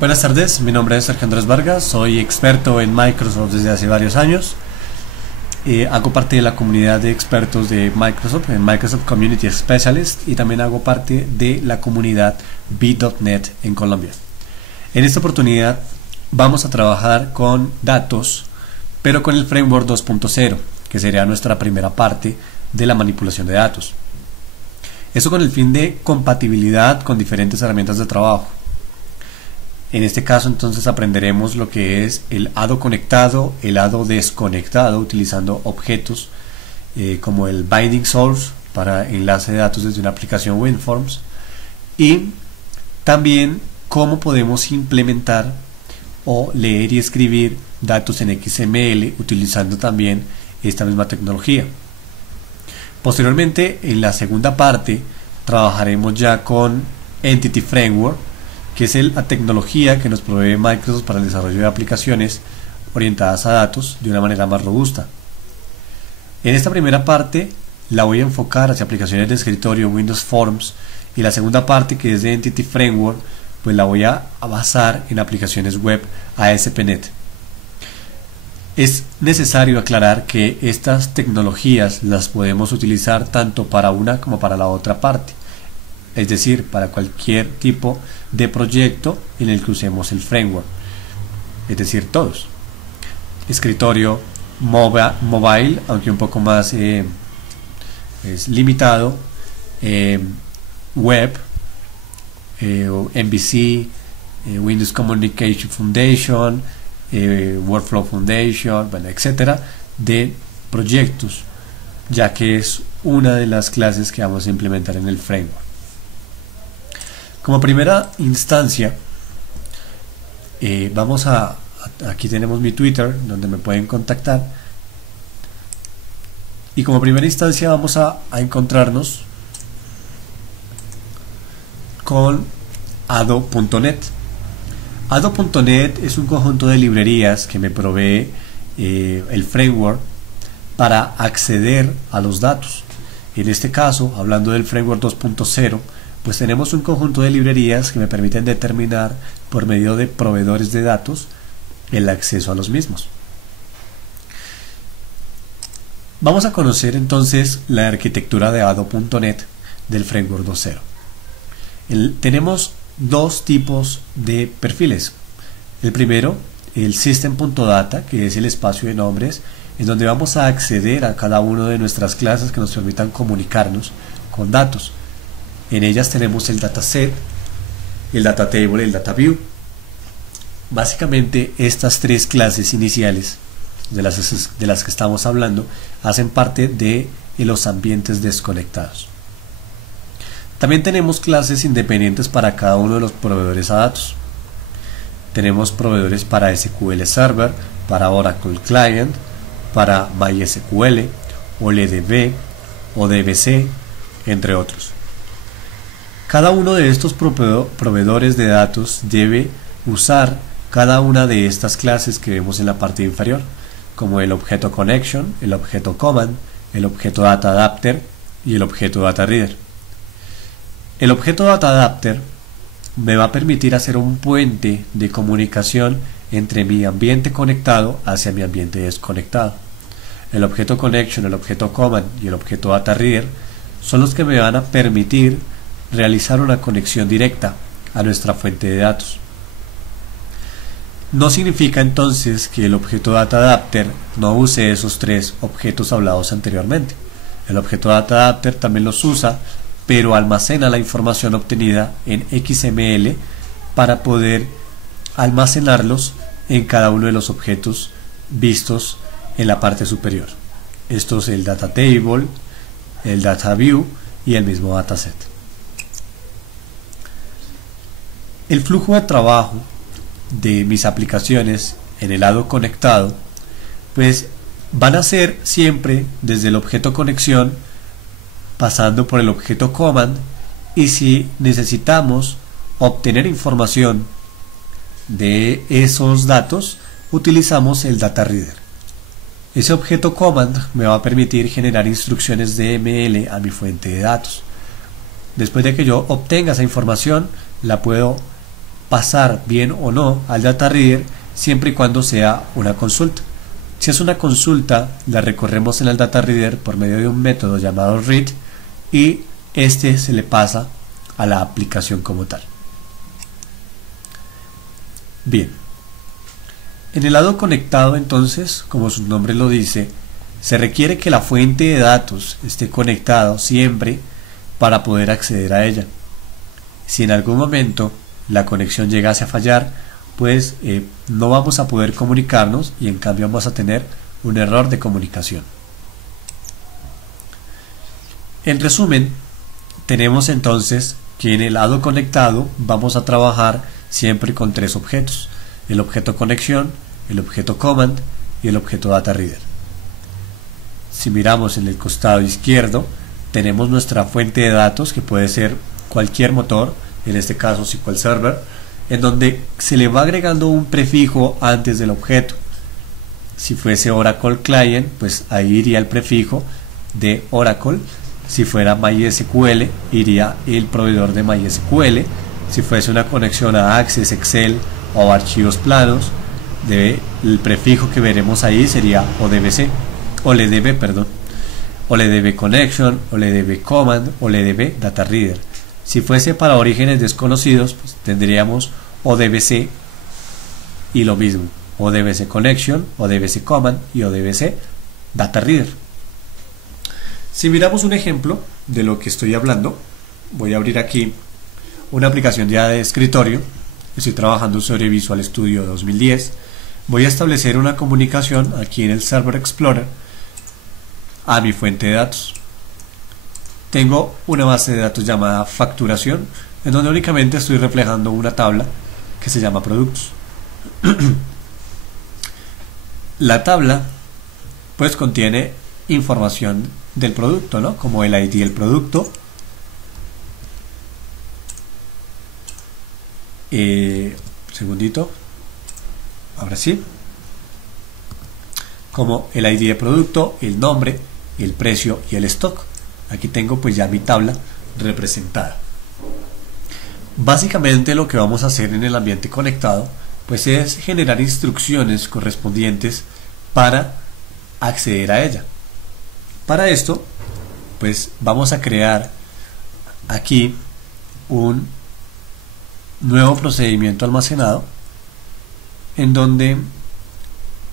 Buenas tardes, mi nombre es Sergio Andrés Vargas, soy experto en Microsoft desde hace varios años. Hago parte de la comunidad de expertos de Microsoft, en Microsoft Community Specialist, y también hago parte de la comunidad B.net en Colombia. En esta oportunidad vamos a trabajar con datos, pero con el Framework 2.0, que sería nuestra primera parte de la manipulación de datos. Eso con el fin de compatibilidad con diferentes herramientas de trabajo. En este caso entonces aprenderemos lo que es el hado conectado, el hado desconectado, utilizando objetos como el binding source para enlace de datos desde una aplicación WinForms, y también cómo podemos implementar o leer y escribir datos en XML utilizando también esta misma tecnología. Posteriormente, en la segunda parte, trabajaremos ya con Entity Framework, que es la tecnología que nos provee Microsoft para el desarrollo de aplicaciones orientadas a datos de una manera más robusta. En esta primera parte la voy a enfocar hacia aplicaciones de escritorio, Windows Forms, y la segunda parte, que es de Entity Framework, pues la voy a basar en aplicaciones web ASP.NET. Es necesario aclarar que estas tecnologías las podemos utilizar tanto para una como para la otra parte, es decir, para cualquier tipo de proyecto en el que usemos el framework, es decir, todos: escritorio, mobile, aunque un poco más es limitado, web, MVC, Windows Communication Foundation, Workflow Foundation, bueno, etcétera, de proyectos, ya que es una de las clases que vamos a implementar en el framework. Como primera instancia, aquí tenemos mi Twitter, donde me pueden contactar, y como primera instancia vamos a encontrarnos con hado.net. Hado.net es un conjunto de librerías que me provee el framework para acceder a los datos. En este caso, hablando del framework 2.0, pues tenemos un conjunto de librerías que me permiten determinar por medio de proveedores de datos el acceso a los mismos. Vamos a conocer entonces la arquitectura de hado.net del framework 2.0. Tenemos dos tipos de perfiles. El primero, el system.data, que es el espacio de nombres en donde vamos a acceder a cada una de nuestras clases que nos permitan comunicarnos con datos. En ellas tenemos el dataset, el data table y el data view. Básicamente estas tres clases iniciales de las que estamos hablando hacen parte de los ambientes desconectados. También tenemos clases independientes para cada uno de los proveedores a datos. Tenemos proveedores para SQL Server, para Oracle Client, para MySQL, OLDB, ODBC, entre otros. Cada uno de estos proveedores de datos debe usar cada una de estas clases que vemos en la parte inferior, como el objeto Connection, el objeto Command, el objeto Data Adapter y el objeto Data Reader. El objeto Data Adapter me va a permitir hacer un puente de comunicación entre mi ambiente conectado hacia mi ambiente desconectado. El objeto Connection, el objeto Command y el objeto Data Reader son los que me van a permitir realizar una conexión directa a nuestra fuente de datos. No significa entonces que el objeto Data Adapter no use esos tres objetos hablados anteriormente. El objeto Data Adapter también los usa, pero almacena la información obtenida en XML para poder almacenarlos en cada uno de los objetos vistos en la parte superior. Esto es el Data Table, el Data View y el mismo Dataset. El flujo de trabajo de mis aplicaciones en el lado conectado pues van a ser siempre desde el objeto conexión, pasando por el objeto Command, y si necesitamos obtener información de esos datos utilizamos el Data Reader. Ese objeto Command me va a permitir generar instrucciones DML a mi fuente de datos. Después de que yo obtenga esa información, la puedo pasar bien o no al data reader siempre y cuando sea una consulta. Si es una consulta, la recorremos en el data reader por medio de un método llamado read y este se le pasa a la aplicación como tal. Bien, en el lado conectado entonces, como su nombre lo dice, se requiere que la fuente de datos esté conectada siempre para poder acceder a ella. Si en algún momento la conexión llegase a fallar, pues no vamos a poder comunicarnos y en cambio vamos a tener un error de comunicación. En resumen, tenemos entonces que en el lado conectado vamos a trabajar siempre con tres objetos: el objeto conexión, el objeto command y el objeto data reader. Si miramos en el costado izquierdo, tenemos nuestra fuente de datos, que puede ser cualquier motor, en este caso SQL Server, en donde se le va agregando un prefijo antes del objeto. Si fuese Oracle Client, pues ahí iría el prefijo de Oracle. Si fuera MySQL, iría el proveedor de MySQL. Si fuese una conexión a Access, Excel o archivos planos, el prefijo que veremos ahí sería ODBC, OLDB Connection, OLDB Command, OLDB Data Reader. Si fuese para orígenes desconocidos, pues tendríamos ODBC y lo mismo, ODBC Connection, ODBC Command y ODBC Data Reader. Si miramos un ejemplo de lo que estoy hablando, voy a abrir aquí una aplicación ya de escritorio. Estoy trabajando sobre Visual Studio 2010. Voy a establecer una comunicación aquí en el Server Explorer a mi fuente de datos. Tengo una base de datos llamada facturación, en donde únicamente estoy reflejando una tabla que se llama productos. La tabla pues contiene información del producto, ¿no? Como el ID del producto, segundito, ahora sí, como el ID de producto, el nombre, el precio y el stock. Aquí tengo pues ya mi tabla representada. Básicamente lo que vamos a hacer en el ambiente conectado pues es generar instrucciones correspondientes para acceder a ella. Para esto pues vamos a crear aquí un nuevo procedimiento almacenado en donde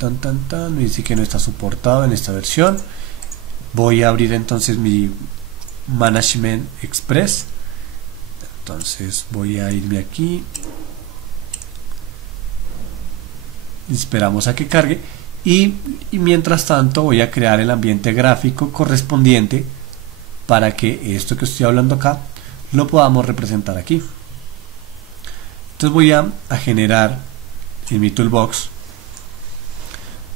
me dice que no está soportado en esta versión. Voy a abrir entonces mi Management Express. Entonces voy a irme aquí, esperamos a que cargue y mientras tanto voy a crear el ambiente gráfico correspondiente para que esto que estoy hablando acá lo podamos representar aquí. Entonces voy a generar en mi toolbox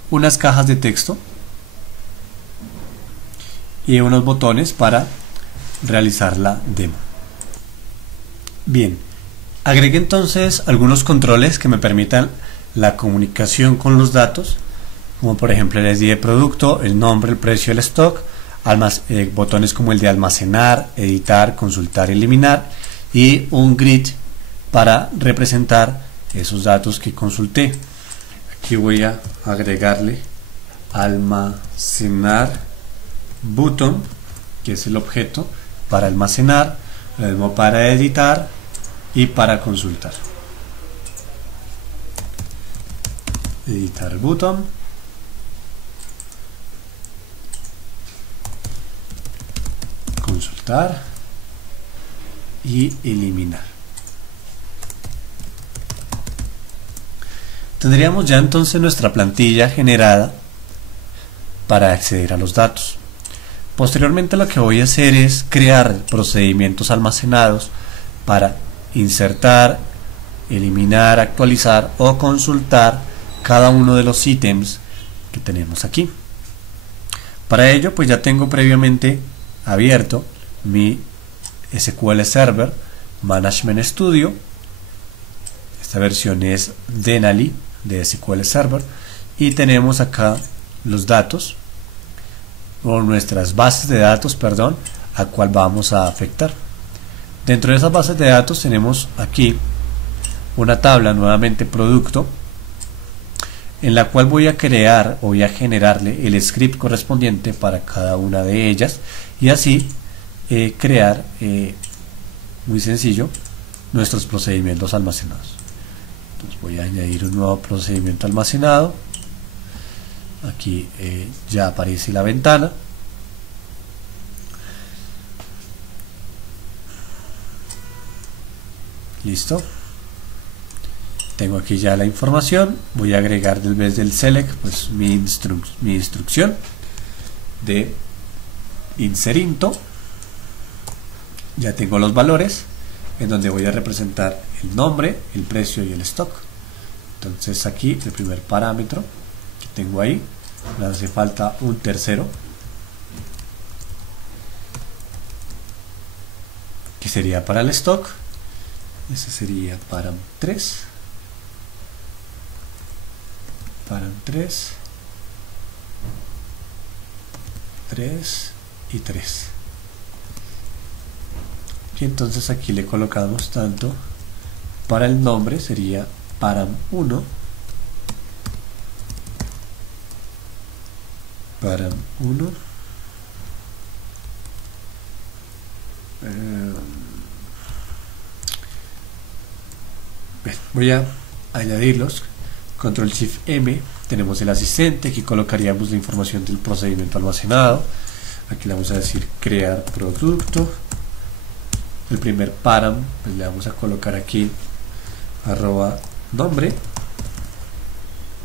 unas cajas de texto y unos botones para realizar la demo. Bien, agregué entonces algunos controles que me permitan la comunicación con los datos, como por ejemplo el ID de producto, el nombre, el precio, el stock, botones como el de almacenar, editar, consultar, eliminar y un grid para representar esos datos que consulté. Aquí voy a agregarle almacenar button, que es el objeto para almacenar, lo mismo para editar y para consultar. Editar button, consultar y eliminar. Tendríamos ya entonces nuestra plantilla generada para acceder a los datos. Posteriormente lo que voy a hacer es crear procedimientos almacenados para insertar, eliminar, actualizar o consultar cada uno de los ítems que tenemos aquí. Para ello pues ya tengo previamente abierto mi SQL Server Management Studio. Esta versión es Denali de SQL Server y tenemos acá los datos o nuestras bases de datos, perdón, a cuál vamos a afectar. Dentro de esas bases de datos tenemos aquí una tabla, nuevamente producto, en la cual voy a crear o voy a generarle el script correspondiente para cada una de ellas y así crear, muy sencillo, nuestros procedimientos almacenados. Entonces voy a añadir un nuevo procedimiento almacenado. Aquí ya aparece la ventana. Listo. Tengo aquí ya la información. Voy a agregar en vez del select pues mi instrucción de inserinto. Ya tengo los valores en donde voy a representar el nombre, el precio y el stock. Entonces aquí el primer parámetro que tengo ahí, me hace falta un tercero que sería para el stock. Ese sería param 3. Param 3, 3 y 3. Y entonces aquí le colocamos tanto para el nombre, sería param 1, param 1, voy a añadirlos. Control Shift M, tenemos el asistente, aquí colocaríamos la información del procedimiento almacenado. Aquí le vamos a decir crear producto. El primer param, pues le vamos a colocar aquí arroba nombre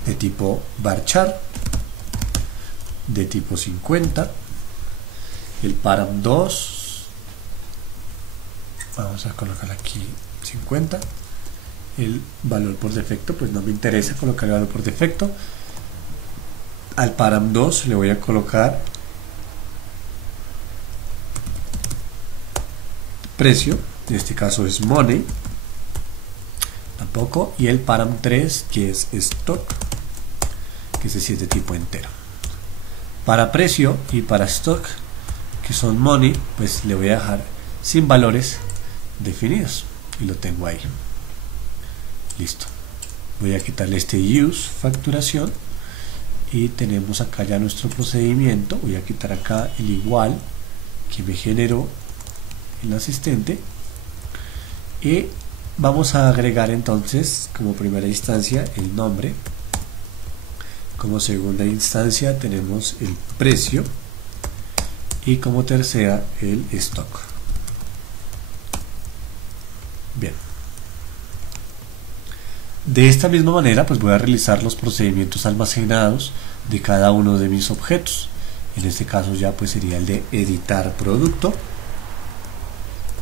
de tipo varchar de tipo 50. El param 2, vamos a colocar aquí 50. El valor por defecto, pues no me interesa colocar el valor por defecto. Al param 2 le voy a colocar precio, en este caso es money, tampoco, y el param 3 que es stock, que ese sí es de tipo entero. Para precio y para stock, que son money, pues le voy a dejar sin valores definidos y lo tengo ahí. Listo. Voy a quitarle este use facturación y tenemos acá ya nuestro procedimiento. Voy a quitar acá el igual que me generó el asistente y vamos a agregar entonces como primera instancia el nombre. Como segunda instancia tenemos el precio y como tercera el stock. Bien. De esta misma manera pues voy a realizar los procedimientos almacenados de cada uno de mis objetos. En este caso ya pues sería el de editar producto.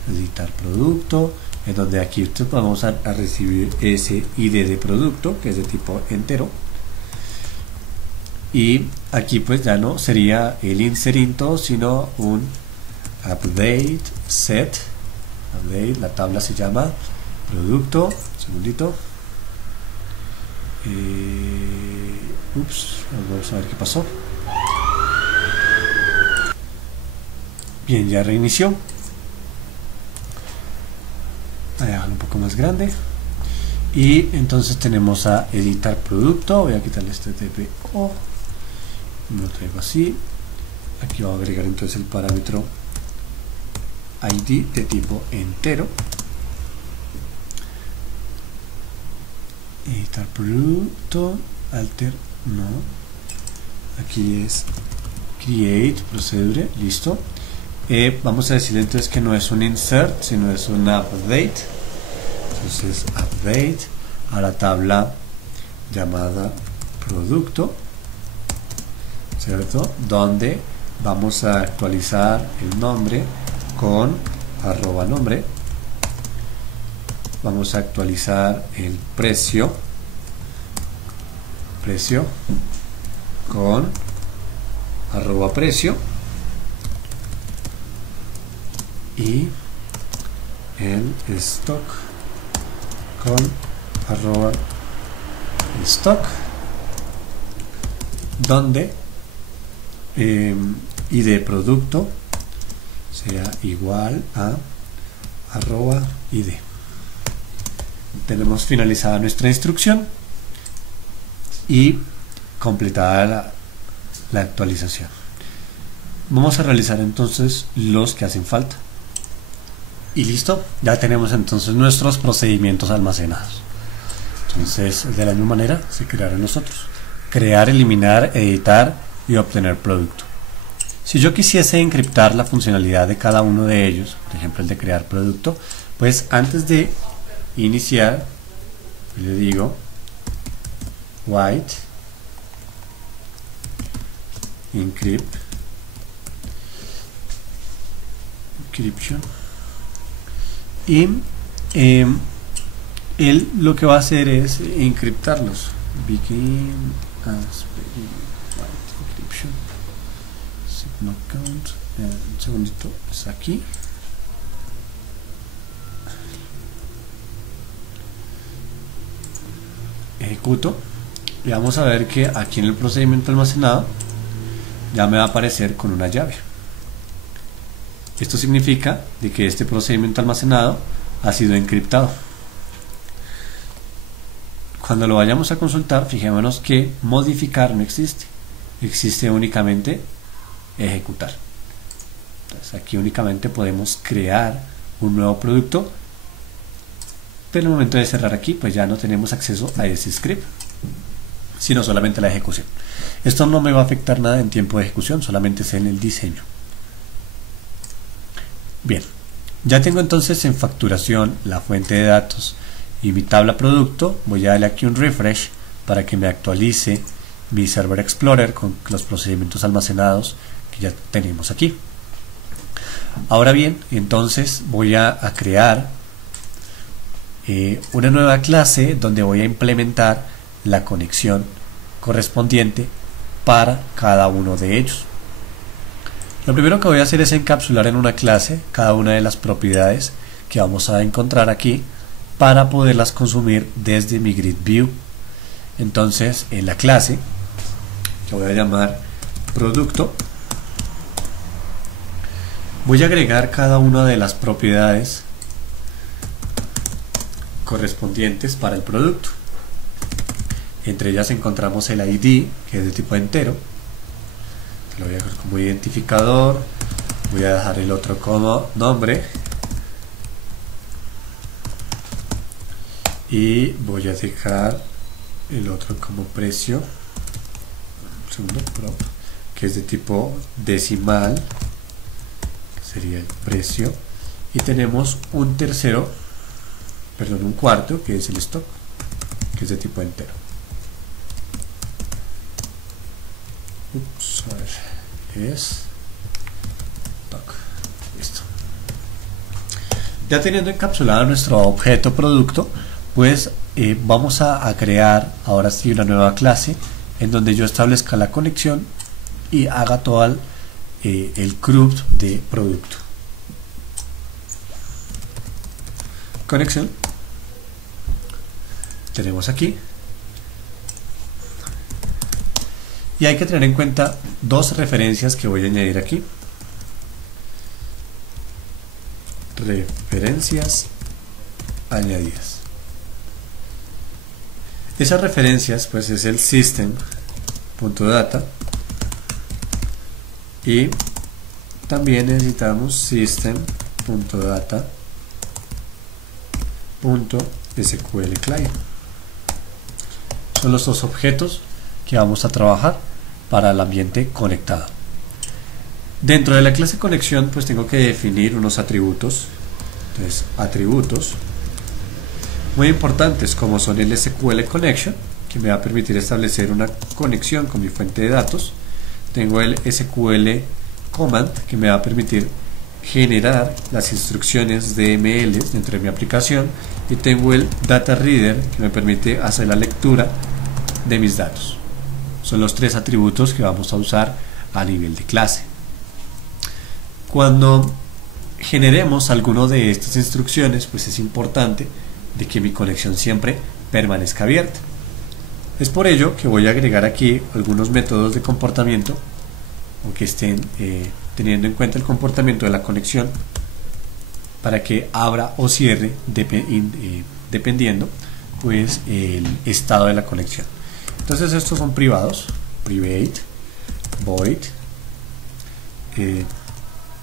Editar producto, en donde aquí vamos a recibir ese ID de producto que es de tipo entero. Y aquí pues ya no sería el inserinto sino un update set. Update, la tabla se llama producto. Segundito. Vamos a ver qué pasó. Bien, ya reinició. Voy a dejarlo un poco más grande. Y entonces tenemos a editar producto. Voy a quitarle este TPO. Me lo traigo así. Aquí voy a agregar entonces el parámetro ID de tipo entero. Editar producto, alter, no, aquí es create procedure, listo. Vamos a decirle entonces que no es un insert sino es un update. Entonces update a la tabla llamada producto, ¿cierto? Donde vamos a actualizar el nombre con arroba nombre. Vamos a actualizar el precio con arroba precio y el stock con arroba stock, donde ID producto sea igual a arroba ID. tenemos finalizada nuestra instrucción y completada la actualización. Vamos a realizar entonces los que hacen falta. Y listo, ya tenemos entonces nuestros procedimientos almacenados. Entonces, de la misma manera se crearon los otros: crear, eliminar, editar y obtener producto. Si yo quisiese encriptar la funcionalidad de cada uno de ellos, por ejemplo el de crear producto, pues antes de iniciar le digo white encryption, y él lo que va a hacer es encriptarlos. Begin as white encryption, signal count, un segundito, es aquí. Ejecuto y vamos a ver que aquí en el procedimiento almacenado ya me va a aparecer con una llave. Esto significa de que este procedimiento almacenado ha sido encriptado. Cuando lo vayamos a consultar, fijémonos que modificar no existe, existe únicamente ejecutar. Entonces aquí únicamente podemos crear un nuevo producto, pero en el momento de cerrar aquí pues ya no tenemos acceso a ese script, sino solamente la ejecución. Esto no me va a afectar nada en tiempo de ejecución, solamente es en el diseño. Bien, ya tengo entonces en facturación la fuente de datos y mi tabla producto. Voy a darle aquí un refresh para que me actualice mi Server Explorer con los procedimientos almacenados que ya tenemos aquí. Ahora bien, entonces voy a crear una nueva clase donde voy a implementar la conexión correspondiente para cada uno de ellos. Lo primero que voy a hacer es encapsular en una clase cada una de las propiedades que vamos a encontrar aquí para poderlas consumir desde mi Grid View. Entonces en la clase, que voy a llamar producto, voy a agregar cada una de las propiedades correspondientes para el producto. Entre ellas encontramos el ID, que es de tipo entero. Lo voy a dejar como identificador, voy a dejar el otro como nombre y voy a dejar el otro como precio, segundo prop, que es de tipo decimal, que sería el precio, y tenemos un tercero, perdón, un cuarto, que es el stock, que es de tipo entero. Ups, a ver, es stock. Listo. Ya teniendo encapsulado nuestro objeto producto, pues vamos a crear ahora sí una nueva clase en donde yo establezca la conexión y haga todo el CRUD de producto. Conexión tenemos aquí, y hay que tener en cuenta dos referencias que voy a añadir aquí. Referencias añadidas. Esas referencias pues es el system.data y también necesitamos system.data.sql client. Son los dos objetos que vamos a trabajar para el ambiente conectado. Dentro de la clase conexión pues tengo que definir unos atributos. Entonces atributos muy importantes como son el SQL connection, que me va a permitir establecer una conexión con mi fuente de datos. Tengo el SQL command, que me va a permitir generar las instrucciones DML dentro de mi aplicación, y tengo el data reader, que me permite hacer la lectura de mis datos. Son los tres atributos que vamos a usar a nivel de clase. Cuando generemos alguno de estas instrucciones, pues es importante de que mi conexión siempre permanezca abierta. Es por ello que voy a agregar aquí algunos métodos de comportamiento, o que estén teniendo en cuenta el comportamiento de la conexión, para que abra o cierre dependiendo pues el estado de la conexión. Entonces estos son privados, private, void,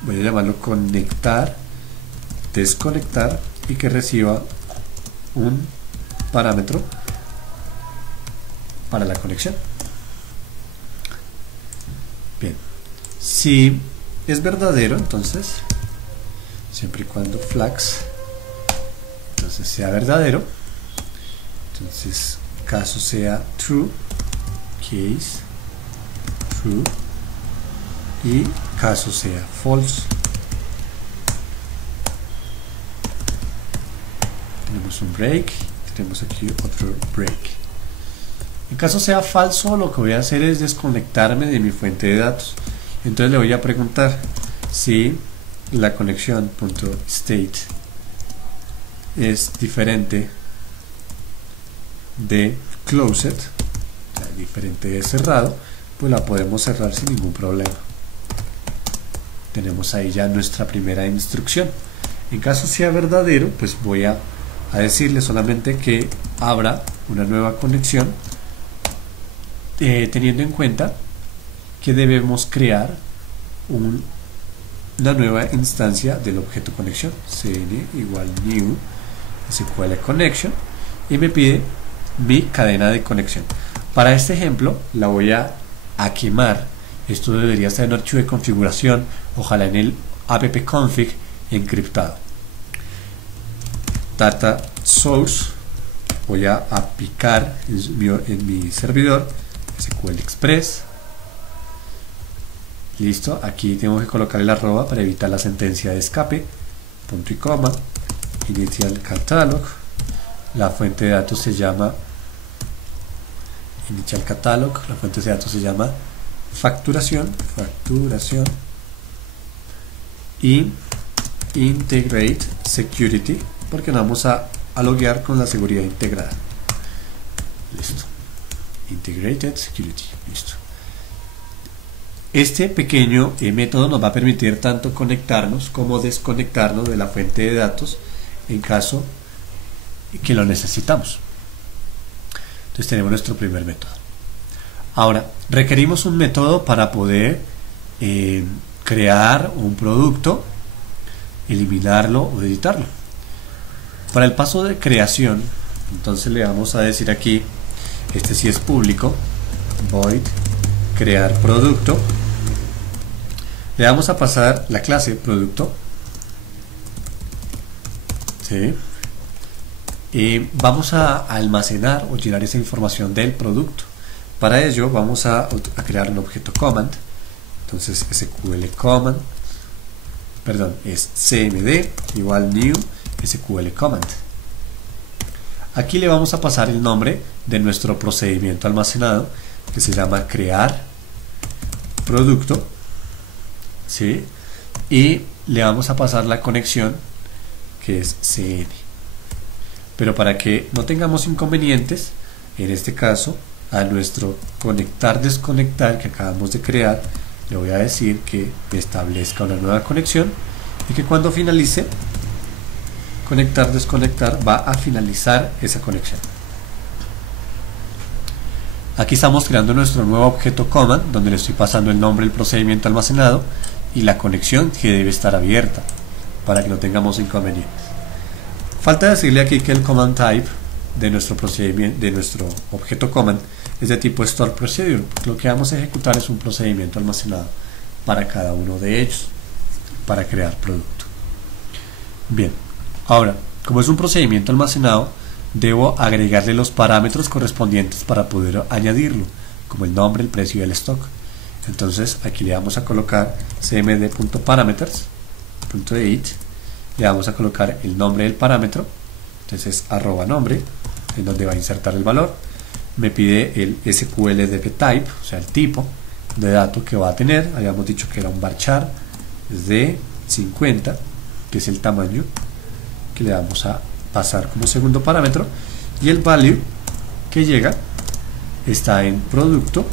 voy a llamarlo conectar, desconectar, y que reciba un parámetro para la conexión. Bien, si es verdadero, entonces siempre y cuando flags entonces sea verdadero, entonces caso sea true, case true, y caso sea false, tenemos un break, tenemos aquí otro break. En caso sea falso, lo que voy a hacer es desconectarme de mi fuente de datos. Entonces le voy a preguntar si la conexión .state es diferente de closed, o sea, diferente de cerrado, pues la podemos cerrar sin ningún problema. Tenemos ahí ya nuestra primera instrucción. En caso sea verdadero, pues voy a decirle solamente que abra una nueva conexión, teniendo en cuenta que debemos crear una nueva instancia del objeto conexión, cn igual new SQL connection, y me pide mi cadena de conexión. Para este ejemplo la voy a quemar. Esto debería estar en un archivo de configuración, ojalá en el appconfig encriptado. Data source, voy a picar en mi servidor SQL Express. Listo, aquí tengo que colocar el arroba para evitar la sentencia de escape, punto y coma, initial catalog, la fuente de datos se llama initial catalog, la fuente de datos se llama facturación, y integrate security, porque nos vamos a loguear con la seguridad integrada. Listo, integrated security, listo. Este pequeño método nos va a permitir tanto conectarnos como desconectarnos de la fuente de datos en caso que lo necesitamos. Entonces tenemos nuestro primer método. Ahora, requerimos un método para poder crear un producto, eliminarlo o editarlo. Para el paso de creación, entonces le vamos a decir aquí, este sí es público, void crear producto. Le vamos a pasar la clase producto, ¿sí? Y vamos a almacenar o llenar esa información del producto. Para ello vamos a crear un objeto command. Entonces SQL command, perdón, es cmd igual new SQL command. Aquí le vamos a pasar el nombre de nuestro procedimiento almacenado, que se llama crear producto, ¿sí? Y le vamos a pasar la conexión, que es cn. Pero para que no tengamos inconvenientes, en este caso a nuestro conectar desconectar que acabamos de crear, le voy a decir que establezca una nueva conexión y que cuando finalice conectar desconectar va a finalizar esa conexión. Aquí estamos creando nuestro nuevo objeto command, donde le estoy pasando el nombre del procedimiento almacenado y la conexión que debe estar abierta para que no tengamos inconvenientes. Falta decirle aquí que el command type de nuestro procedimiento, de nuestro objeto command, es de tipo store procedure. Lo que vamos a ejecutar es un procedimiento almacenado para cada uno de ellos para crear producto. Bien, ahora, como es un procedimiento almacenado, debo agregarle los parámetros correspondientes para poder añadirlo, como el nombre, el precio y el stock. Entonces aquí le vamos a colocar cmd.parameters.date, le vamos a colocar el nombre del parámetro, entonces arroba nombre, en donde va a insertar el valor. Me pide el SQLDBType, o sea el tipo de dato que va a tener. Habíamos dicho que era un varchar de 50, que es el tamaño que le vamos a pasar como segundo parámetro, y el value que llega está en producto,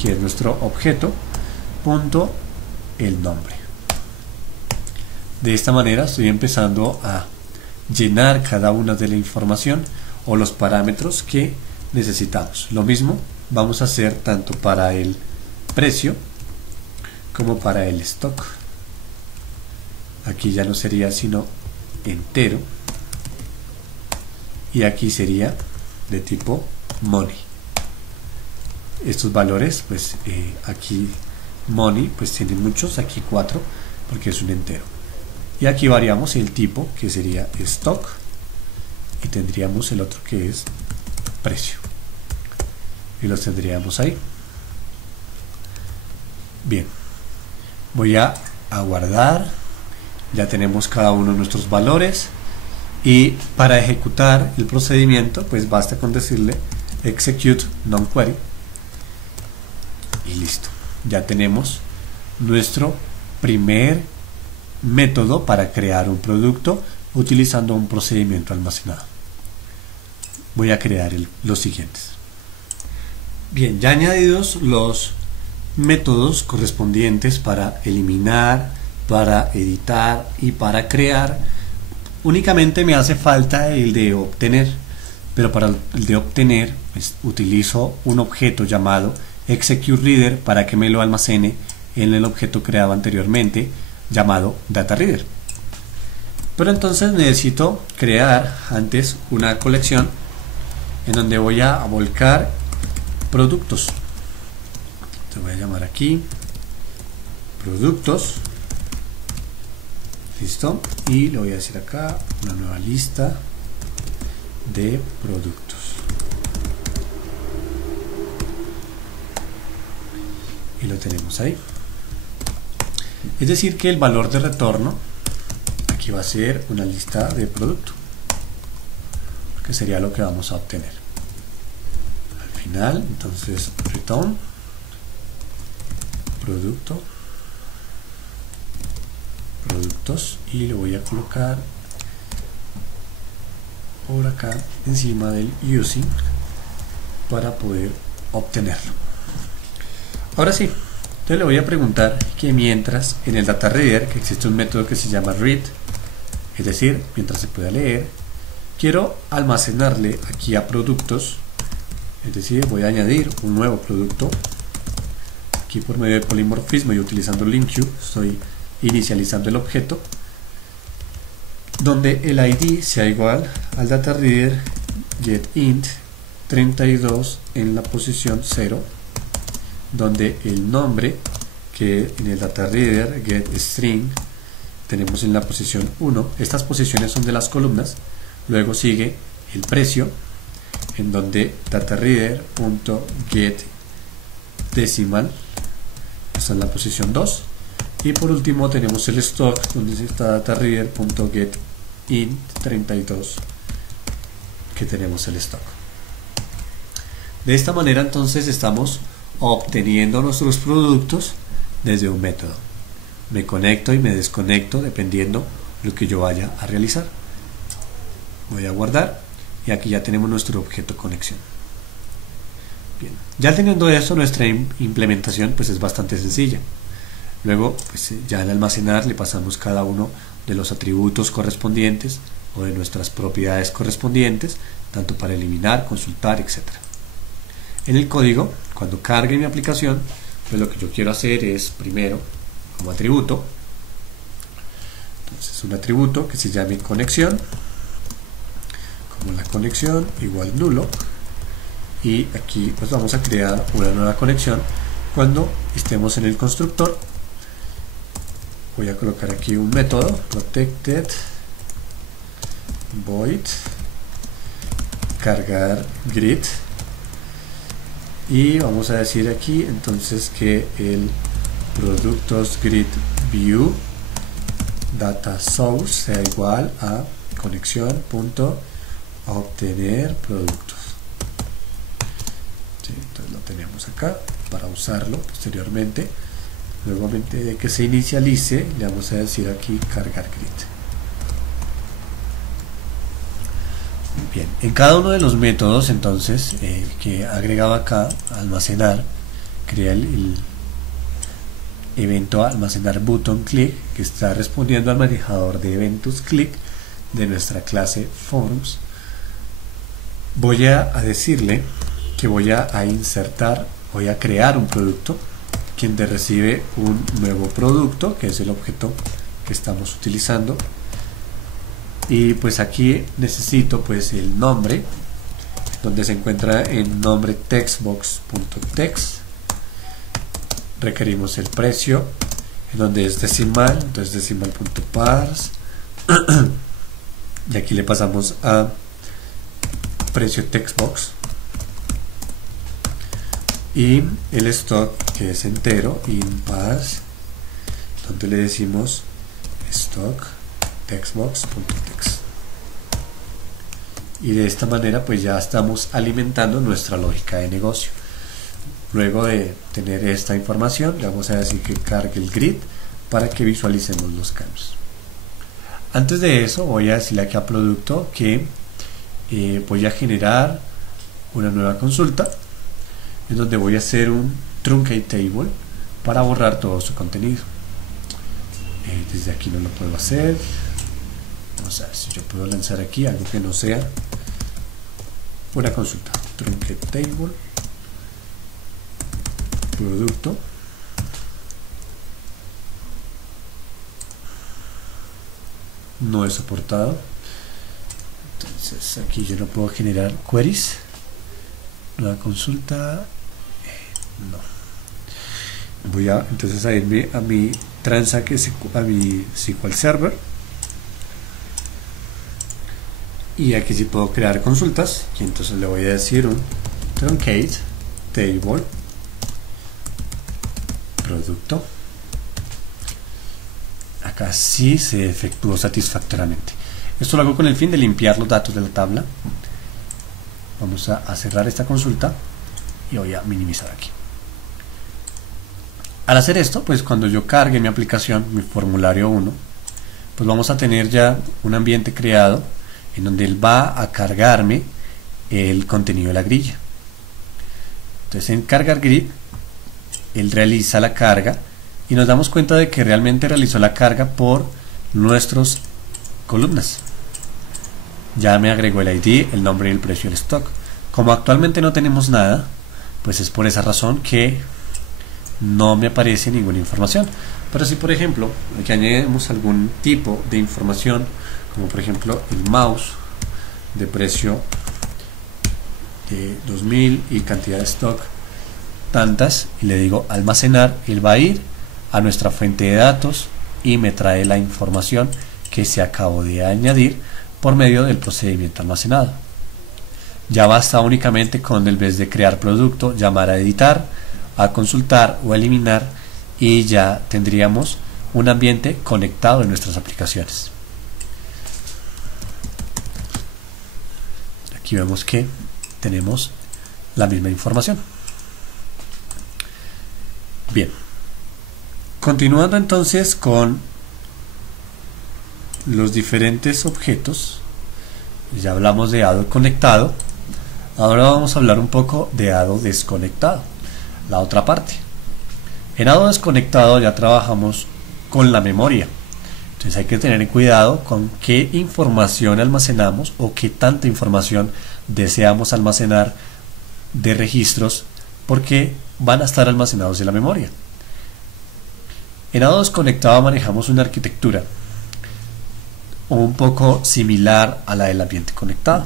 que es nuestro objeto, punto el nombre. De esta manera estoy empezando a llenar cada una de la información o los parámetros que necesitamos. Lo mismo vamos a hacer tanto para el precio como para el stock. Aquí ya no sería sino entero y aquí sería de tipo money. Estos valores pues aquí money pues tienen muchos, aquí 4 porque es un entero, y aquí variamos el tipo que sería stock y tendríamos el otro que es precio y los tendríamos ahí. Bien, voy a guardar. Ya tenemos cada uno de nuestros valores y para ejecutar el procedimiento pues basta con decirle execute non-query y listo. Ya tenemos nuestro primer método para crear un producto utilizando un procedimiento almacenado. Voy a crear los siguientes. Bien, ya añadidos los métodos correspondientes para eliminar, para editar y para crear, únicamente me hace falta el de obtener, pero para el de obtener pues, utilizo un objeto llamado executeReader para que me lo almacene en el objeto creado anteriormente llamado dataReader. Pero entonces necesito crear antes una colección en donde voy a volcar productos. Te voy a llamar aquí productos. Listo, y le voy a decir acá una nueva lista de productos y lo tenemos ahí. Es decir que el valor de retorno aquí va a ser una lista de producto, que sería lo que vamos a obtener al final. Entonces return productos y lo voy a colocar por acá encima del using para poder obtenerlo. Ahora sí, entonces le voy a preguntar que mientras en el dataReader que existe un método que se llama read, es decir, mientras se pueda leer, quiero almacenarle aquí a productos, es decir, voy a añadir un nuevo producto aquí por medio de polimorfismo y utilizando LinkQ estoy inicializando el objeto donde el ID sea igual al dataReader getInt 32 en la posición 0, donde el nombre que en el dataReader getString tenemos en la posición 1. Estas posiciones son de las columnas. Luego sigue el precio, en donde dataReader.getDecimal está en la posición 2. Y por último tenemos el stock, donde está dataReader.getInt32, que tenemos el stock. De esta manera entonces estamos obteniendo nuestros productos desde un método. Me conecto y me desconecto dependiendo de lo que yo vaya a realizar. Voy a guardar y aquí ya tenemos nuestro objeto conexión. Bien, ya teniendo esto, nuestra implementación pues es bastante sencilla. Luego pues ya al almacenar le pasamos cada uno de los atributos correspondientes o de nuestras propiedades correspondientes, tanto para eliminar, consultar, etc. En el código, cuando cargue mi aplicación, pues lo que yo quiero hacer es primero como atributo, entonces un atributo que se llame conexión, como la conexión igual nulo, y aquí pues vamos a crear una nueva conexión cuando estemos en el constructor. Voy a colocar aquí un método protected void cargar grid y vamos a decir aquí entonces que el productos grid view data source sea igual a conexión punto obtener productos. Sí, entonces lo tenemos acá para usarlo posteriormente. Luego de que se inicialice le vamos a decir aquí cargar grid. Bien, en cada uno de los métodos entonces que agregaba acá, almacenar, crea el evento almacenar button click que está respondiendo al manejador de eventos click de nuestra clase Forums, voy a decirle que voy a insertar, voy a crear un producto quien recibe un nuevo producto, que es el objeto que estamos utilizando. Y pues aquí necesito pues el nombre, donde se encuentra el nombre textbox.text. Requerimos el precio, en donde es decimal, entonces decimal.parse. Y aquí le pasamos a precio textbox. Y el stock, que es entero, in parse, donde le decimos stock textbox.text. Y de esta manera pues ya estamos alimentando nuestra lógica de negocio. Luego de tener esta información, le vamos a decir que cargue el grid para que visualicemos los cambios. Antes de eso voy a decirle aquí a producto que voy a generar una nueva consulta en donde voy a hacer un truncate table para borrar todo su contenido. Desde aquí no lo puedo hacer. Vamos a ver si yo puedo lanzar aquí algo que no sea una consulta. Truncate table, producto, no es soportado. Entonces aquí yo no puedo generar queries. Nueva consulta, no. Voy a entonces a irme a mi a mi SQL Server, y aquí sí puedo crear consultas, y entonces le voy a decir un truncate table producto. Acá sí se efectuó satisfactoriamente. Esto lo hago con el fin de limpiar los datos de la tabla. Vamos a cerrar esta consulta y voy a minimizar aquí. Al hacer esto, pues cuando yo cargue mi aplicación, mi formulario 1, pues vamos a tener ya un ambiente creado en donde él va a cargarme el contenido de la grilla. Entonces en cargar grid, él realiza la carga y nos damos cuenta de que realmente realizó la carga por nuestras columnas. Ya me agregó el ID, el nombre y el precio del stock. Como actualmente no tenemos nada, pues es por esa razón que no me aparece ninguna información. Pero si por ejemplo aquí añadimos algún tipo de información, como por ejemplo el mouse de precio de 2000 y cantidad de stock tantas, y le digo almacenar, él va a ir a nuestra fuente de datos y me trae la información que se acabó de añadir por medio del procedimiento almacenado. Ya basta únicamente con, en vez de crear producto, llamar a editar, a consultar o a eliminar, y ya tendríamos un ambiente conectado en nuestras aplicaciones. Aquí vemos que tenemos la misma información. Bien, continuando entonces con los diferentes objetos, ya hablamos de dado conectado. Ahora vamos a hablar un poco de dado desconectado, la otra parte. En dado desconectado ya trabajamos con la memoria, entonces hay que tener cuidado con qué información almacenamos o qué tanta información deseamos almacenar de registros, porque van a estar almacenados en la memoria. En dado desconectado manejamos una arquitectura un poco similar a la del ambiente conectado.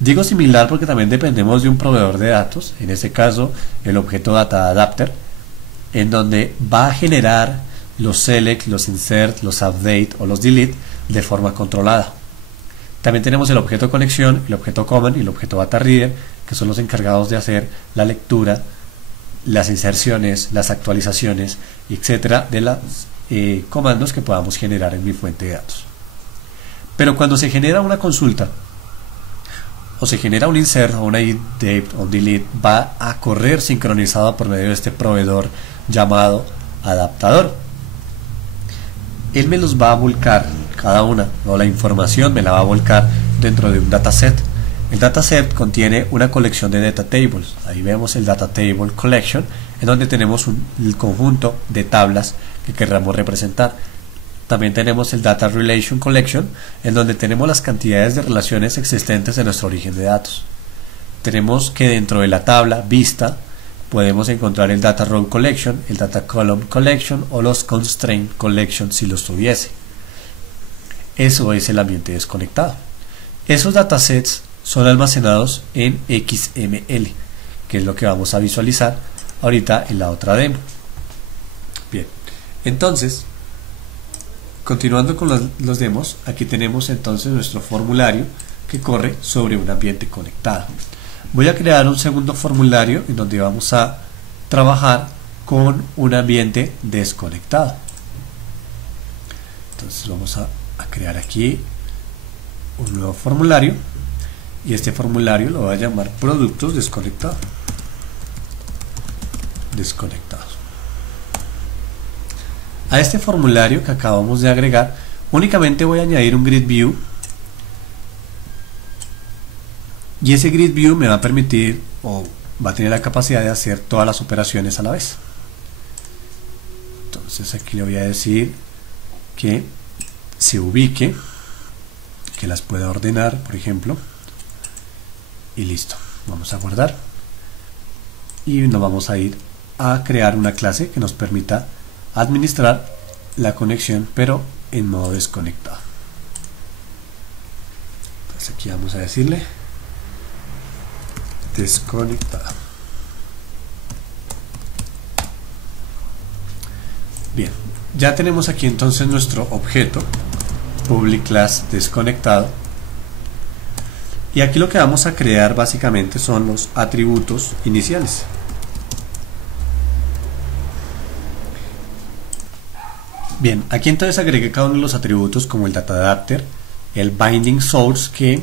Digo similar porque también dependemos de un proveedor de datos, en este caso el objeto data adapter, en donde va a generar los select, los insert, los update o los delete de forma controlada. También tenemos el objeto conexión, el objeto command y el objeto data reader, que son los encargados de hacer la lectura, las inserciones, las actualizaciones, etcétera, de los comandos que podamos generar en mi fuente de datos. Pero cuando se genera una consulta o se genera un insert o una update o delete, va a correr sincronizado por medio de este proveedor llamado adaptador. Él me los va a volcar cada una, o la información me la va a volcar dentro de un dataset. El dataset contiene una colección de data tables. Ahí vemos el data table collection, en donde tenemos el conjunto de tablas que queramos representar. También tenemos el Data Relation Collection, en donde tenemos las cantidades de relaciones existentes en nuestro origen de datos. Tenemos que dentro de la tabla vista podemos encontrar el Data Row Collection, el Data Column Collection o los Constraint Collection si los tuviese. Eso es el ambiente desconectado. Esos datasets son almacenados en XML, que es lo que vamos a visualizar ahorita en la otra demo. Bien, entonces, continuando con los demos, aquí tenemos entonces nuestro formulario que corre sobre un ambiente conectado. Voy a crear un segundo formulario en donde vamos a trabajar con un ambiente desconectado. Entonces vamos a crear aquí un nuevo formulario y este formulario lo voy a llamar productos desconectados. A este formulario que acabamos de agregar únicamente voy a añadir un grid view, y ese grid view me va a permitir o va a tener la capacidad de hacer todas las operaciones a la vez. Entonces aquí le voy a decir que se ubique, que las pueda ordenar, por ejemplo, y listo. Vamos a guardar y nos vamos a ir a crear una clase que nos permita administrar la conexión, pero en modo desconectado. Entonces aquí vamos a decirle desconectada. Bien, ya tenemos aquí entonces nuestro objeto public class desconectado, y aquí lo que vamos a crear básicamente son los atributos iniciales. Bien, aquí entonces agregué cada uno de los atributos como el data adapter, el binding source, que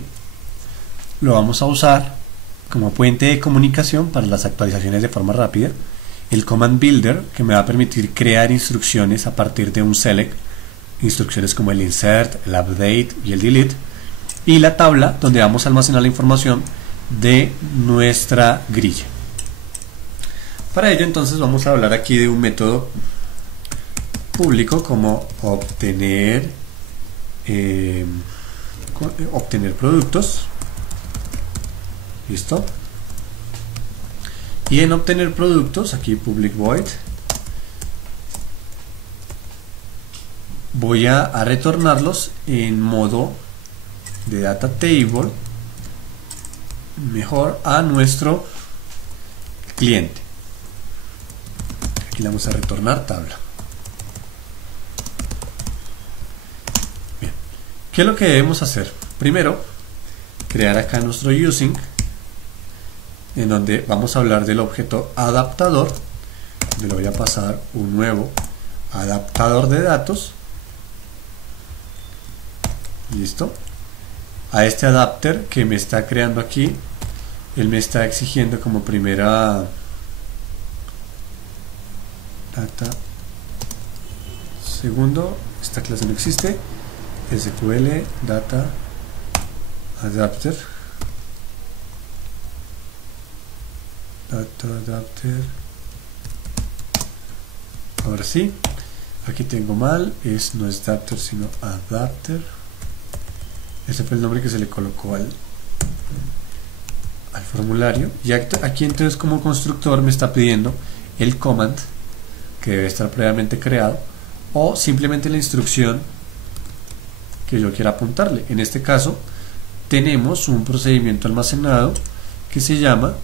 lo vamos a usar como puente de comunicación para las actualizaciones de forma rápida, el command builder, que me va a permitir crear instrucciones a partir de un select, instrucciones como el insert, el update y el delete, y la tabla donde vamos a almacenar la información de nuestra grilla. Para ello entonces vamos a hablar aquí de un método público como obtener productos. Listo. Y en obtener productos, aquí public void, voy a retornarlos en modo de data table, mejor a nuestro cliente. Aquí le vamos a retornar tabla. Bien, ¿qué es lo que debemos hacer? Primero, crear acá nuestro using, en donde vamos a hablar del objeto adaptador. Le voy a pasar un nuevo adaptador de datos. Listo. A este adapter que me está creando aquí, él me está exigiendo como primera data. Segundo, esta clase no existe. SQL data adapter. Data adapter. Ahora sí, aquí tengo mal, no es adapter sino adapter. Ese fue el nombre que se le colocó al formulario. Y aquí entonces como constructor me está pidiendo el command que debe estar previamente creado, o simplemente la instrucción que yo quiera apuntarle. En este caso tenemos un procedimiento almacenado que se llama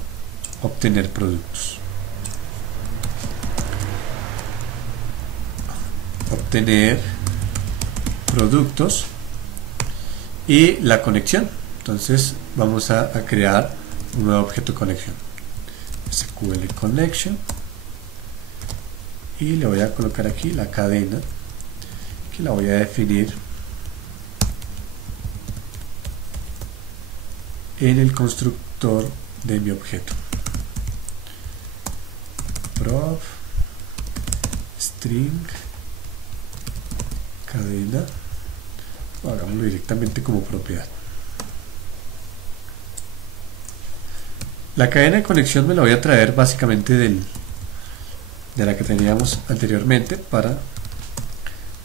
obtener productos. Obtener productos y la conexión. Entonces vamos a crear un nuevo objeto conexión, SQL connection, y le voy a colocar aquí la cadena que la voy a definir en el constructor de mi objeto. Prof string cadena, hagámoslo directamente como propiedad. La cadena de conexión me la voy a traer básicamente de la que teníamos anteriormente para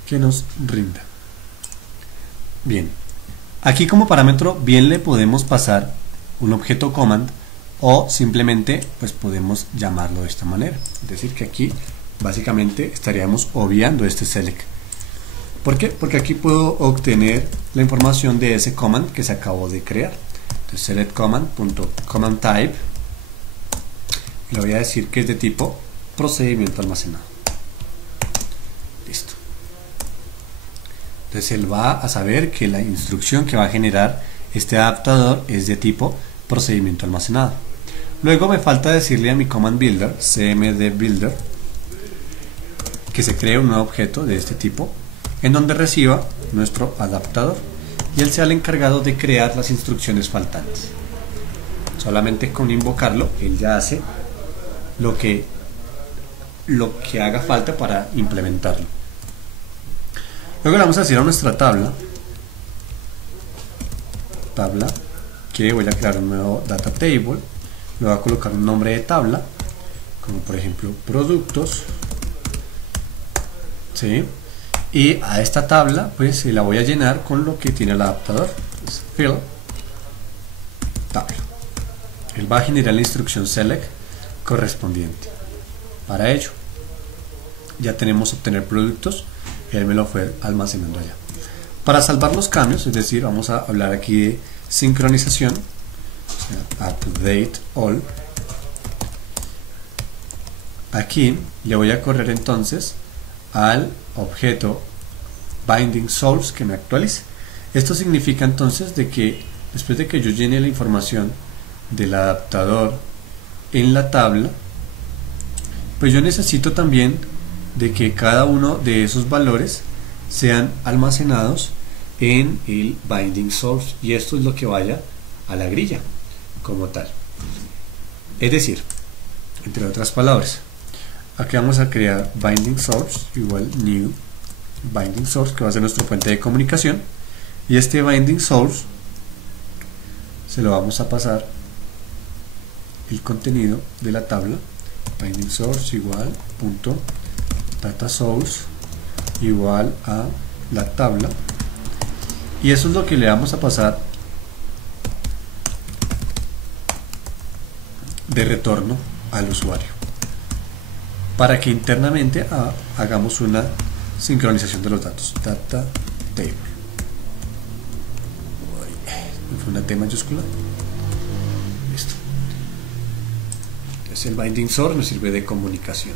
que nos rinda. Bien, aquí como parámetro bien le podemos pasar un objeto command o simplemente pues podemos llamarlo de esta manera. Es decir, que aquí básicamente estaríamos obviando este select. ¿Por qué? Porque aquí puedo obtener la información de ese command que se acabó de crear. Entonces select command.command type, le voy a decir que es de tipo procedimiento almacenado. Listo. Entonces él va a saber que la instrucción que va a generar este adaptador es de tipo procedimiento almacenado. Luego me falta decirle a mi command builder, cmd builder, que se cree un nuevo objeto de este tipo en donde reciba nuestro adaptador y él sea el encargado de crear las instrucciones faltantes. Solamente con invocarlo él ya hace lo que haga falta para implementarlo. Luego le vamos a decir a nuestra tabla que voy a crear un nuevo data table, le voy a colocar un nombre de tabla como por ejemplo productos, ¿sí? Y a esta tabla pues la voy a llenar con lo que tiene el adaptador. Entonces, fill tabla. Él va a generar la instrucción select correspondiente. Para ello ya tenemos obtener productos y él me lo fue almacenando allá. Para salvar los cambios, es decir, vamos a hablar aquí de sincronización, o sea, update all. Aquí le voy a correr entonces al objeto binding source que me actualice. Esto significa entonces de que después de que yo llene la información del adaptador en la tabla, pues yo necesito también de que cada uno de esos valores sean almacenados en el binding source, y esto es lo que vaya a la grilla como tal. Es decir, entre otras palabras, aquí vamos a crear binding source igual new binding source, que va a ser nuestro puente de comunicación, y este binding source se lo vamos a pasar el contenido de la tabla. Binding source igual punto data source igual a la tabla, y eso es lo que le vamos a pasar de retorno al usuario para que internamente hagamos una sincronización de los datos. Data table, fue una T mayúscula. Listo. Entonces el binding source me sirve de comunicación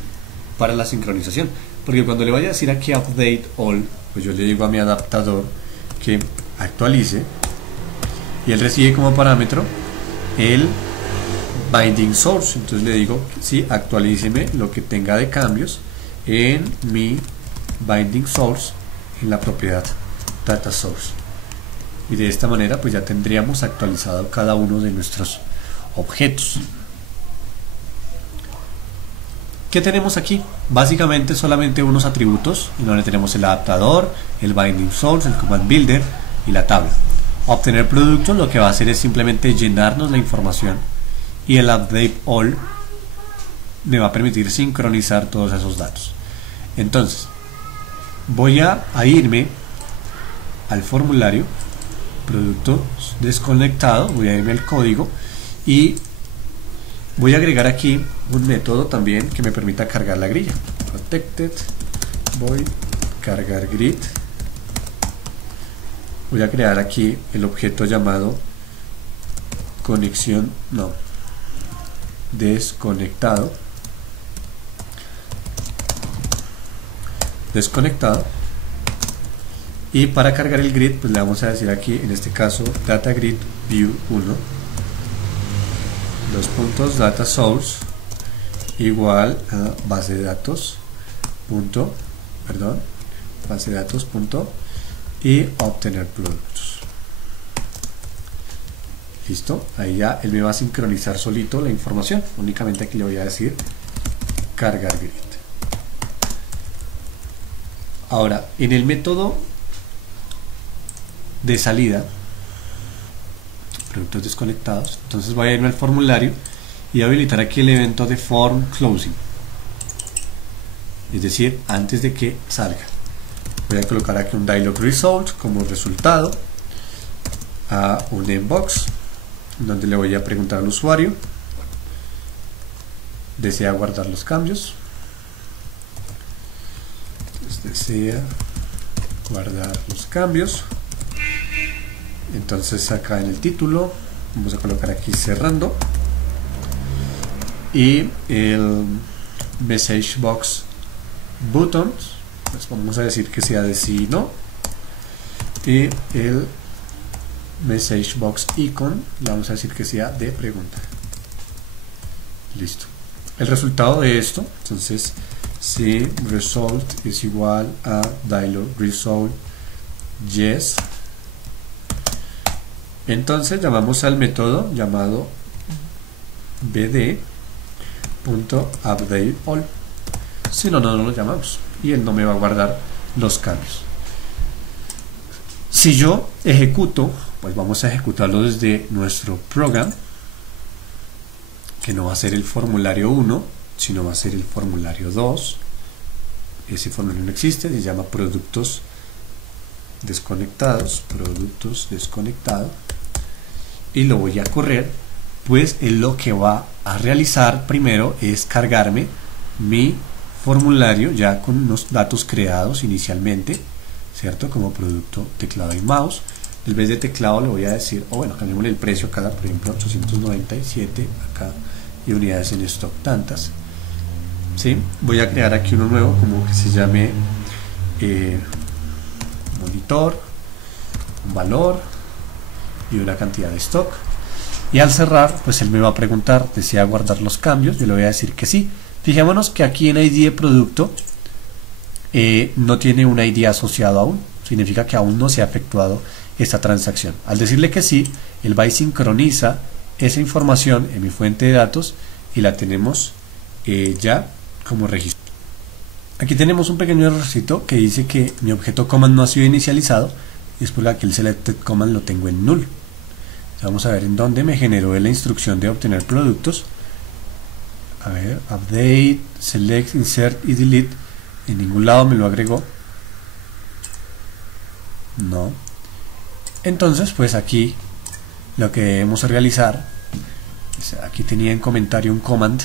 para la sincronización, porque cuando le vaya a decir aquí update all, pues yo le digo a mi adaptador que actualice, y él recibe como parámetro el binding source. Entonces le digo sí, actualíceme lo que tenga de cambios en mi binding source en la propiedad data source, y de esta manera pues ya tendríamos actualizado cada uno de nuestros objetos. ¿Qué tenemos aquí? Básicamente solamente unos atributos, en donde tenemos el adaptador, el binding source, el command builder y la tabla. Obtener productos lo que va a hacer es simplemente llenarnos la información, y el update all me va a permitir sincronizar todos esos datos. Entonces voy a irme al formulario producto desconectado, voy a irme al código y voy a agregar aquí un método también que me permita cargar la grilla. Protected, voy a cargar grid, voy a crear aquí el objeto llamado conexión, no, desconectado, y para cargar el grid pues le vamos a decir aquí, en este caso data grid view 1 dos puntos data source igual a base de datos punto, base de datos punto, y obtener productos. Listo, ahí ya él me va a sincronizar solito la información. Únicamente aquí le voy a decir cargar grid. Ahora, en el método de salida, productos desconectados, entonces voy a irme al formulario y habilitar aquí el evento de form closing, es decir, antes de que salga. Voy a colocar aquí un dialog result como resultado a un inbox donde le voy a preguntar al usuario desea guardar los cambios. Entonces, desea guardar los cambios. Entonces acá en el título vamos a colocar aquí cerrando, y el message box buttons pues vamos a decir que sea de sí y no, y el message box icon le vamos a decir que sea de pregunta. Listo. El resultado de esto, entonces, si result es igual a dialog result yes, entonces llamamos al método llamado bd.updateAll. Si no, no lo llamamos y él no me va a guardar los cambios. Si yo ejecuto, pues vamos a ejecutarlo desde nuestro program, que no va a ser el formulario 1, sino va a ser el formulario 2. Ese formulario no existe, se llama productos desconectados, y lo voy a correr. Pues él lo que va a realizar primero es cargarme mi formulario ya con unos datos creados inicialmente, ¿cierto? Como producto, teclado y mouse. En vez de teclado le voy a decir, bueno, cambiémosle el precio acá, por ejemplo 897 acá, y unidades en stock tantas, ¿sí? Voy a crear aquí uno nuevo como que se llame monitor, un valor y una cantidad de stock. Y al cerrar, pues él me va a preguntar, ¿desea guardar los cambios? Yo le voy a decir que sí. Fijémonos que aquí en ID de producto no tiene un ID asociado aún. Significa que aún no se ha efectuado esta transacción. Al decirle que sí, él va y sincroniza esa información en mi fuente de datos y la tenemos ya como registro. Aquí tenemos un pequeño errorcito que dice que mi objeto command no ha sido inicializado, y es porque aquí el selected command lo tengo en null. Vamos a ver en dónde me generó la instrucción de obtener productos. A ver, update, select, insert y delete. En ningún lado me lo agregó. No. Entonces, pues aquí lo que debemos realizar es, aquí tenía en comentario un command.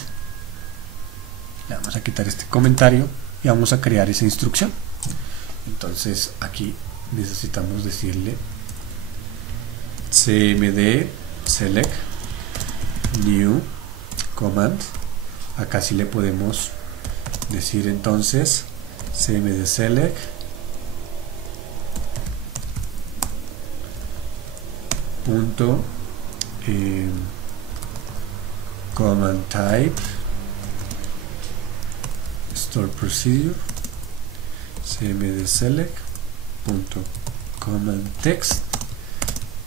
Le vamos a quitar este comentario y vamos a crear esa instrucción. Entonces aquí necesitamos decirle cmd select new command. Acá sí le podemos decir entonces cmd select punto command type store procedure cmd select punto command text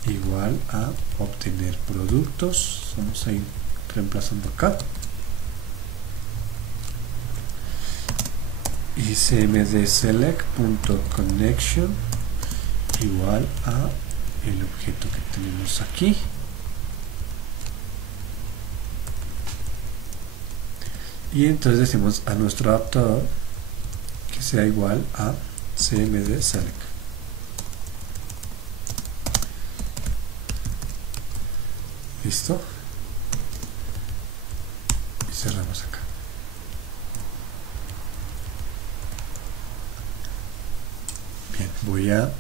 igual a obtener productos. Vamos a ir reemplazando acá y cmd select punto connection igual a el objeto que tenemos aquí. Y entonces decimos a nuestro adaptador que sea igual a cmd select. Listo. Y cerramos acá. Bien, voy a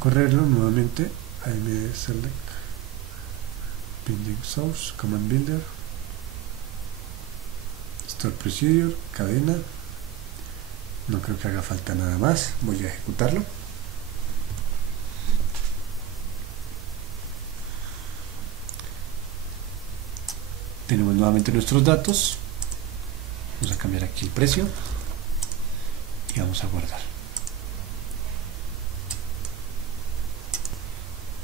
correrlo nuevamente. AMD select binding source command builder store procedure cadena. No creo que haga falta nada más. Voy a ejecutarlo. Tenemos nuevamente nuestros datos. Vamos a cambiar aquí el precio y vamos a guardar.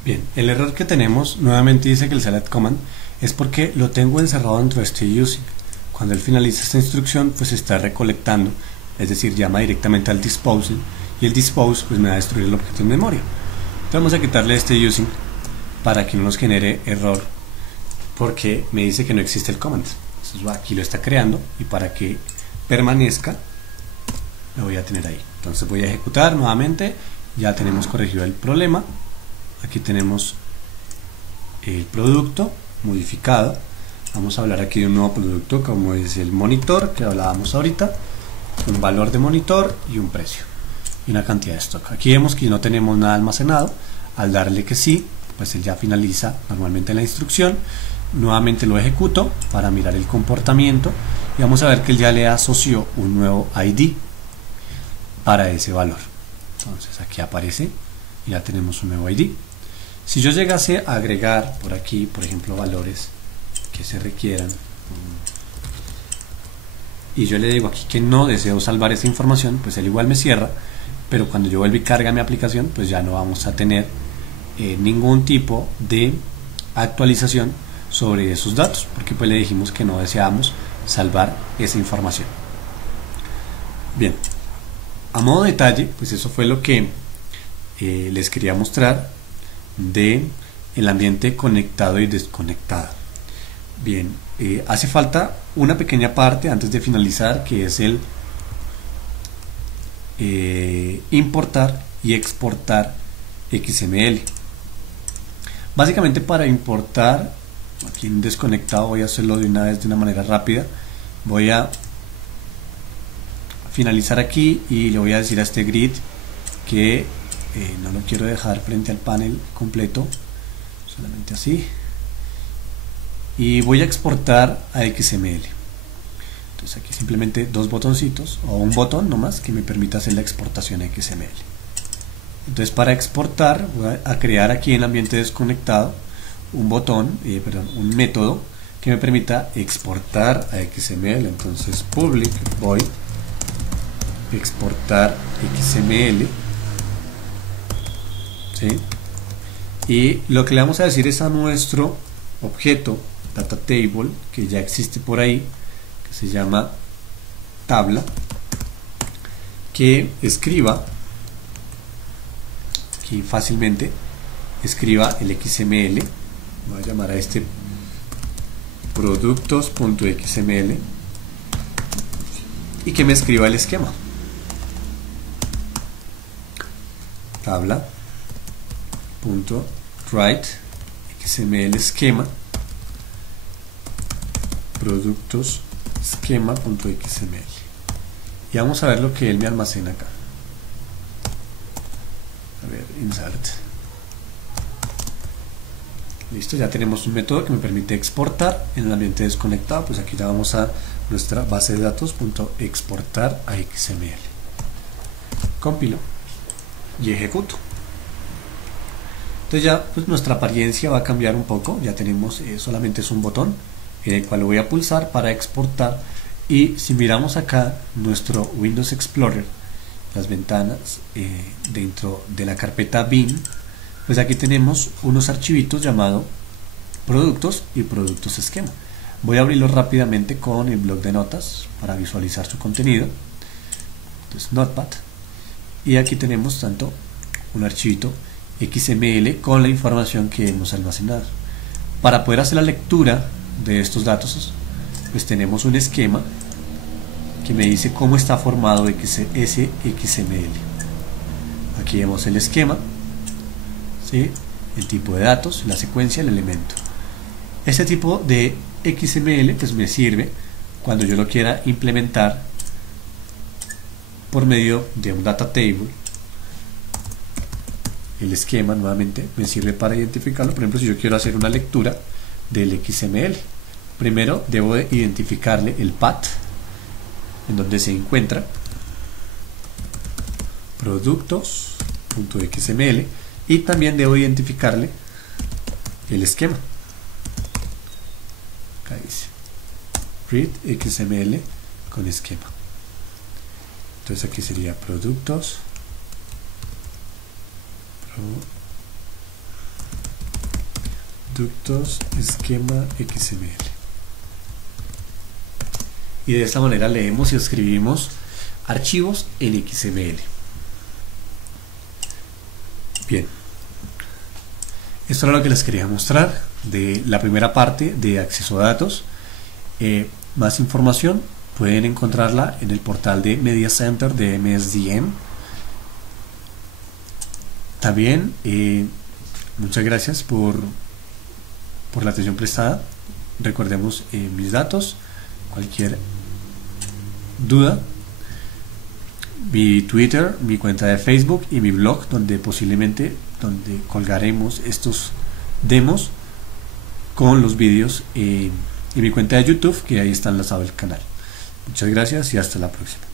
Bien, el error que tenemos nuevamente dice que el select command es porque lo tengo encerrado dentro de este using. Cuando él finaliza esta instrucción, pues está recolectando, es decir, llama directamente al disposing, y el dispose pues me va a destruir el objeto en memoria. Entonces vamos a quitarle este using para que no nos genere error, porque me dice que no existe el command. Entonces aquí lo está creando, y para que permanezca lo voy a tener ahí. Entonces voy a ejecutar nuevamente, ya tenemos corregido el problema. Aquí tenemos el producto modificado. Vamos a hablar aquí de un nuevo producto como es el monitor que hablábamos ahorita, un valor de monitor y un precio y una cantidad de stock. Aquí vemos que no tenemos nada almacenado. Al darle que sí, pues él ya finaliza normalmente la instrucción. Nuevamente lo ejecuto para mirar el comportamiento y vamos a ver que él ya le asoció un nuevo ID para ese valor. Entonces aquí aparece y ya tenemos un nuevo ID. Si yo llegase a agregar por aquí, por ejemplo, valores que se requieran y yo le digo aquí que no deseo salvar esa información, pues él igual me cierra, pero cuando yo vuelvo y carga mi aplicación, pues ya no vamos a tener ningún tipo de actualización sobre esos datos, porque pues le dijimos que no deseamos salvar esa información. Bien, a modo de detalle, pues eso fue lo que les quería mostrar de el ambiente conectado y desconectado. Bien, hace falta una pequeña parte antes de finalizar, que es el importar y exportar XML. Básicamente, para importar aquí en desconectado, voy a hacerlo de una vez de una manera rápida. Voy a finalizar aquí y le voy a decir a este grid que no lo quiero dejar frente al panel completo, solamente así, y voy a exportar a XML. Entonces aquí simplemente dos botoncitos o un botón nomás que me permita hacer la exportación a XML. Entonces, para exportar voy a crear aquí en el ambiente desconectado un botón, un método que me permita exportar a XML. Entonces public void exportar XML, ¿sí? Y lo que le vamos a decir es a nuestro objeto data table que ya existe por ahí, que se llama tabla, que escriba aquí fácilmente, escriba el XML. Voy a llamar a este productos.xml y que me escriba el esquema. Tabla.write XML esquema productos esquema.xml y vamos a ver lo que él me almacena acá. A ver, insert. Listo, ya tenemos un método que me permite exportar en el ambiente desconectado. Pues aquí ya vamos a nuestra base de datos .exportar a XML. Compilo y ejecuto. Entonces ya pues nuestra apariencia va a cambiar un poco. Ya tenemos solamente es un botón en el cual lo voy a pulsar para exportar. Y si miramos acá nuestro Windows Explorer, las ventanas dentro de la carpeta bin, pues aquí tenemos unos archivitos llamados productos y productos esquema. Voy a abrirlo rápidamente con el bloc de notas para visualizar su contenido. Entonces Notepad, y aquí tenemos tanto un archivito XML con la información que hemos almacenado. Para poder hacer la lectura de estos datos, pues tenemos un esquema que me dice cómo está formado ese XML. Aquí vemos el esquema, ¿sí? El tipo de datos, la secuencia, el elemento. Este tipo de XML pues me sirve cuando yo lo quiera implementar por medio de un data table. El esquema nuevamente me sirve para identificarlo. Por ejemplo, si yo quiero hacer una lectura del XML, primero debo de identificarle el path en donde se encuentra productos.xml y también debo identificarle el esquema. Acá dice read XML con esquema. Entonces aquí sería productos esquema XML, y de esta manera leemos y escribimos archivos en XML. Bien, esto era lo que les quería mostrar de la primera parte de acceso a datos. Más información pueden encontrarla en el portal de Media Center de MSDM. También muchas gracias por la atención prestada. Recordemos mis datos, cualquier duda, mi Twitter, mi cuenta de Facebook y mi blog, donde colgaremos estos demos con los vídeos, y mi cuenta de YouTube, que ahí está enlazado el canal. Muchas gracias y hasta la próxima.